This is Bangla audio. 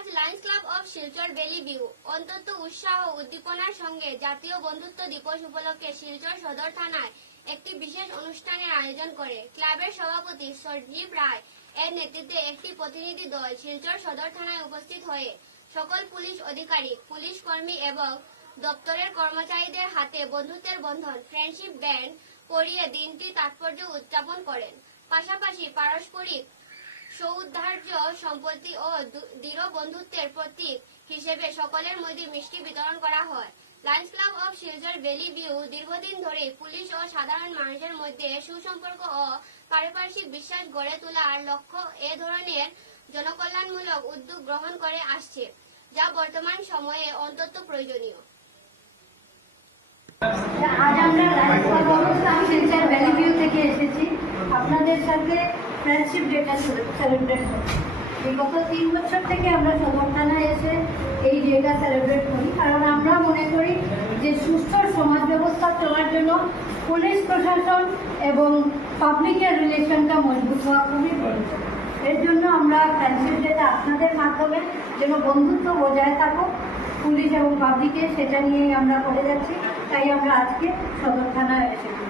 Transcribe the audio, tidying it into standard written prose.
আজ Lions club of Silchar valley view অত্যন্ত উৎসাহ ও উদ্দীপনার সঙ্গে জাতীয় বন্ধুত্ব দিবস উপলক্ষে শিলচর সদর থানায় একটি বিশেষ অনুষ্ঠানের আয়োজন করে। ক্লাবের সভাপতি সঞ্জীব রায় এর নেতৃত্বে একটি প্রতিনিধি দল শিলচর সদর থানায় উপস্থিত হয়ে সকল পুলিশ আধিকারিক, পুলিশ কর্মী এবং দপ্তরের কর্মচারীদের হাতে বন্ধুত্বের বন্ধন ফ্রেন্ডশিপ ব্যান্ড পরিয়ে দিনটি তাৎপর্য উদযাপন করেন। পাশাপাশি পারস্পরিক সৌহার্দ্য, সম্পত্তি ও দৃঢ় বন্ধুত্বের প্রতীক হিসেবে সকলের মধ্যে মিষ্টি বিতরণ করা হয়। Lions club of Silchar valley view দীর্ঘদিন ধরে পুলিশ ও সাধারণ মানুষের মধ্যে সুসম্পর্ক ও পারিপার্শ্বিক বিশ্বাস গড়ে তোলার লক্ষ্য এ ধরনের জনকল্যাণমূলক উদ্যোগ গ্রহণ করে আসছে, যা বর্তমান সময়ে অত্যন্ত প্রয়োজনীয়। আজ আমরা Lions club of Silchar valley view থেকে এসেছি আপনাদের সাথে ফ্রেন্ডশিপ ডেটা সেলিব্রেট করতে। বিগত 3 বছর থেকে আমরা সদর থানায় এসে এই ডেটা সেলিব্রেট করি, কারণ আমরা মনে করি যে সুস্থ সমাজ ব্যবস্থা চলার জন্য পুলিশ প্রশাসন এবং পাবলিকের রিলেশনটা মজবুত হওয়া খুবই প্রয়োজন। এর জন্য আমরা ফ্রেন্ডশিপ ডেটা আপনাদের মাধ্যমে যেন বন্ধুত্ব বজায় থাকুক পুলিশ এবং পাবলিকের, সেটা নিয়েই আমরা করে যাচ্ছি। তাই আমরা আজকে সদর থানায় এসেছি।